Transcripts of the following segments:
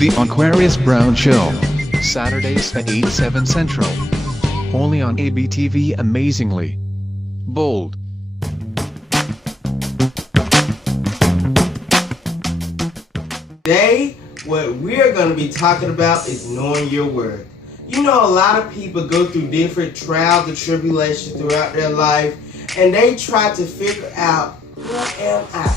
The Aunquarius Brown Show. Saturdays at 8/7 Central. Only on ABTV. Amazingly bold. Today, what we're going to be talking about is knowing your worth. You know, a lot of people go through different trials and tribulations throughout their life, and they try to figure out, who am I?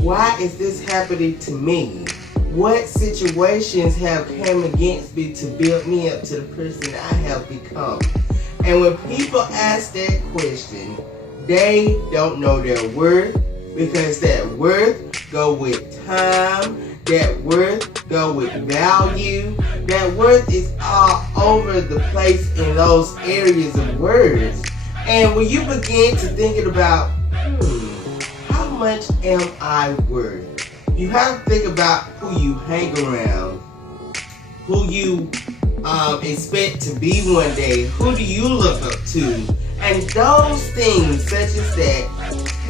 Why is this happening to me? What situations have come against me to build me up to the person I have become? And when people ask that question, they don't know their worth, because that worth go with time, that worth go with value, that worth is all over the place in those areas of words. And when you begin to thinking about, how much am I worth? You have to think about who you hang around, who you expect to be one day, who do you look up to, and those things such as that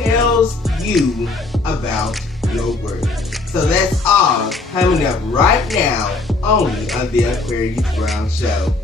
tells you about your worth. So that's all coming up right now, only on the Aunquarius Brown Show.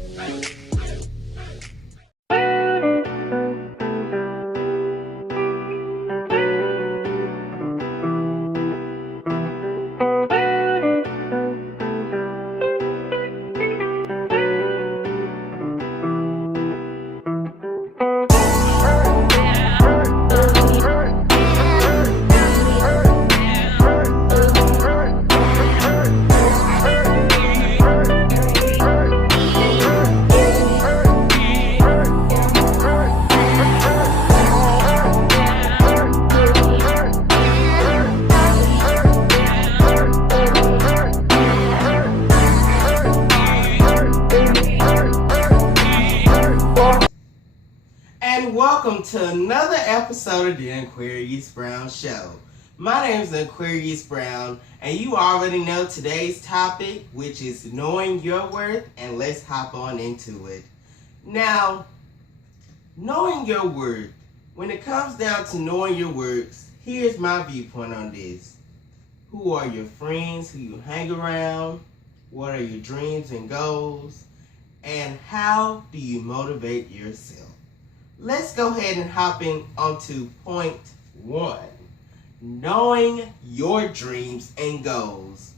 And welcome to another episode of the Aunquarius Brown Show. My name is Aunquarius Brown, and you already know today's topic, which is knowing your worth, and let's hop on into it. Now, knowing your worth, when it comes down to knowing your worth, here's my viewpoint on this. Who are your friends, who you hang around, what are your dreams and goals, and how do you motivate yourself? Let's go ahead and hop in onto point 1. Knowing your dreams and goals.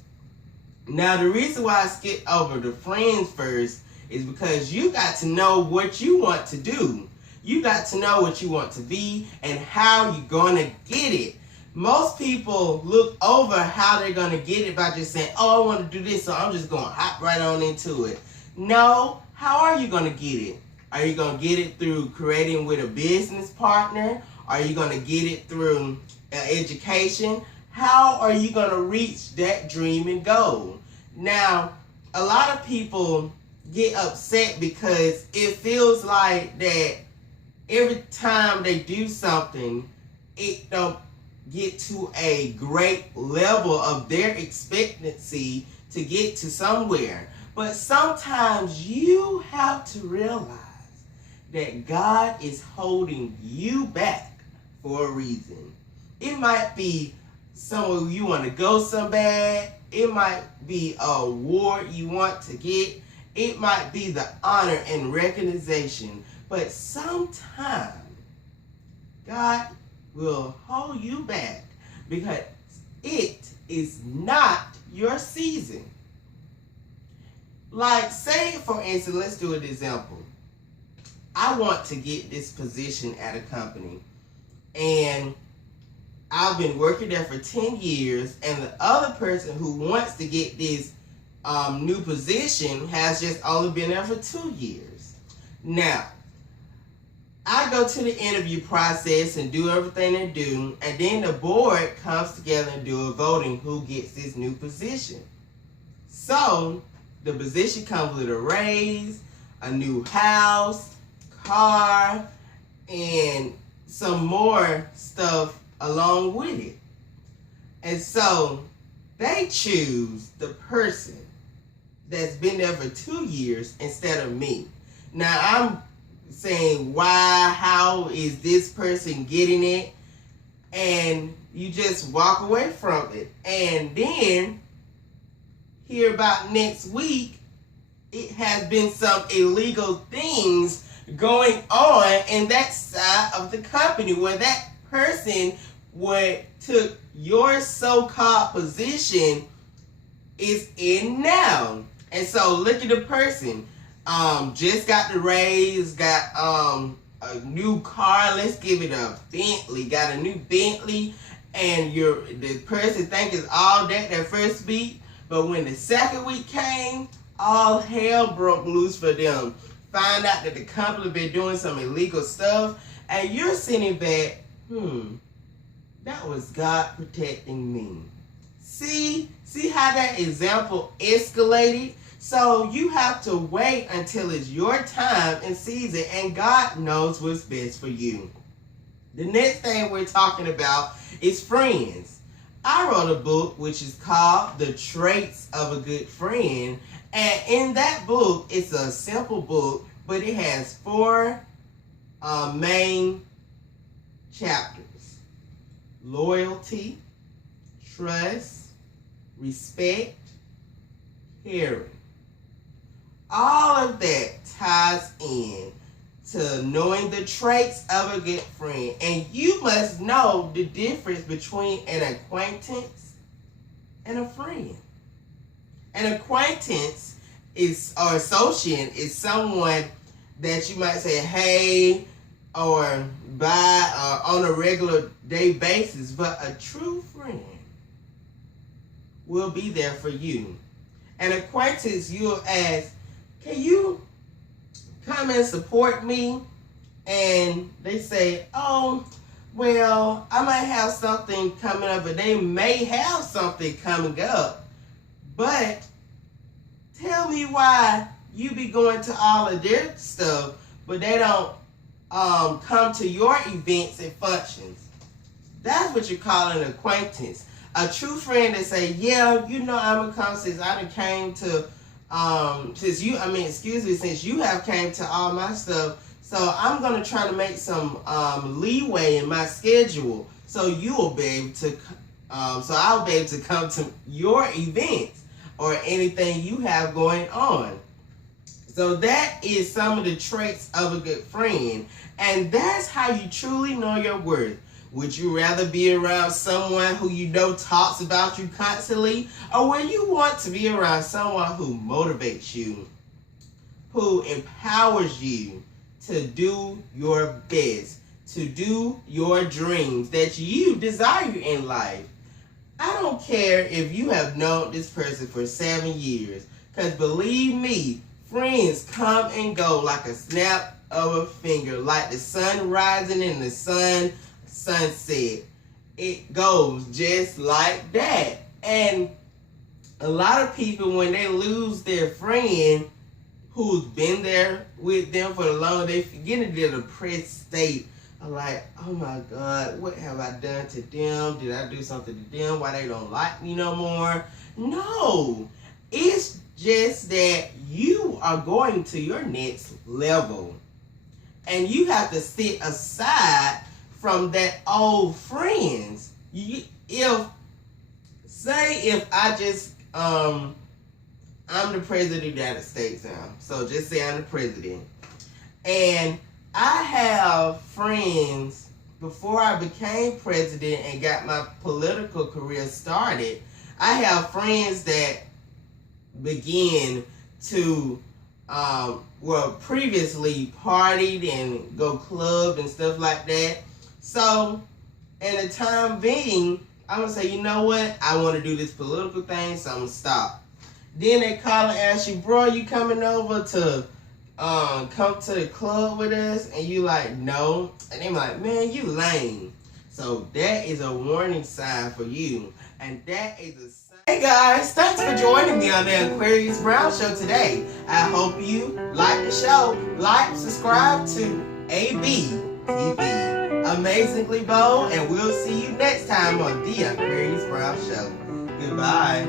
Now, the reason why I skipped over the friends first is because you got to know what you want to do. You got to know what you want to be and how you're going to get it. Most people look over how they're going to get it by just saying, oh, I want to do this, so I'm just going to hop right on into it. No, how are you going to get it? Are you going to get it through creating with a business partner? Are you going to get it through education? How are you going to reach that dream and goal? Now, a lot of people get upset because it feels like that every time they do something, it don't get to a great level of their expectancy to get to somewhere. But sometimes you have to realize that God is holding you back for a reason. It might be somewhere you want to go so bad. It might be a award you want to get. It might be the honor and recognition. But sometimes God will hold you back because it is not your season. Like, say, for instance, let's do an example. I want to get this position at a company, and I've been working there for 10 years, and the other person who wants to get this new position has just only been there for 2 years. Now, I go to the interview process and do everything they do, and then the board comes together and do a voting who gets this new position. So, the position comes with a raise, a new house, car, and some more stuff along with it. And so they choose the person that's been there for 2 years instead of me. Now I'm saying, why, how is this person getting it? And you just walk away from it. And then hear about next week, it has been some illegal things going on in that side of the company where that person took your so-called position is in now. And so look at the person. Just got the raise, got a new car, let's give it a Bentley, got a new Bentley, and the person think it's all that first week, but when the second week came, all hell broke loose for them. Find out that the company been doing some illegal stuff, and you're sitting back, that was God protecting me. See how that example escalated? So you have to wait until it's your time and season, and God knows what's best for you. The next thing we're talking about is friends. I wrote a book which is called The Traits of a Good Friend. And in that book, it's a simple book, but it has 4 main chapters. Loyalty, trust, respect, caring. All of that ties in to knowing the traits of a good friend. And you must know the difference between an acquaintance and a friend. An acquaintance or associate is someone that you might say, hey, or bye, on a regular day basis. But a true friend will be there for you. An acquaintance, you'll ask, can you come and support me? And they say, oh, well, I might have something coming up, but they may have something coming up. But tell me why you be going to all of their stuff, but they don't come to your events and functions. That's what you call an acquaintance. A true friend that say, yeah, you know I'm gonna come since I done came to since you have came to all my stuff, so I'm gonna try to make some leeway in my schedule, so you will be able to, so I'll be able to come to your events or anything you have going on. So that is some of the traits of a good friend, and that's how you truly know your worth. Would you rather be around someone who you know talks about you constantly, or would you want to be around someone who motivates you, who empowers you to do your best, to do your dreams that you desire in life? I don't care if you have known this person for 7 years, because believe me, friends come and go like a snap of a finger, like the sun rising and the sunset. It goes just like that. And a lot of people, when they lose their friend who's been there with them for the long, they get into the depressed state of like, oh my God, what have I done to them? Did I do something to them? Why they don't like me no more? No, it's just that you are going to your next level, and you have to sit aside from that old friends. If I just I'm the president of the United States now, so just say I'm the president, and I have friends before I became president and got my political career started. I have friends that begin to previously partied and go club and stuff like that. So, in the time being, I'm going to say, you know what? I want to do this political thing, so I'm going to stop. Then they call and ask you, bro, you coming over to come to the club with us? And you like, no. And they're like, man, you lame. So that is a warning sign for you. And that is a sign. Hey guys, thanks for joining me on the Aunquarius Brown Show today. I hope you like the show. Like, subscribe to AB TV. Amazingly Bold, and we'll see you next time on the Aunquarius Brown Show. Goodbye.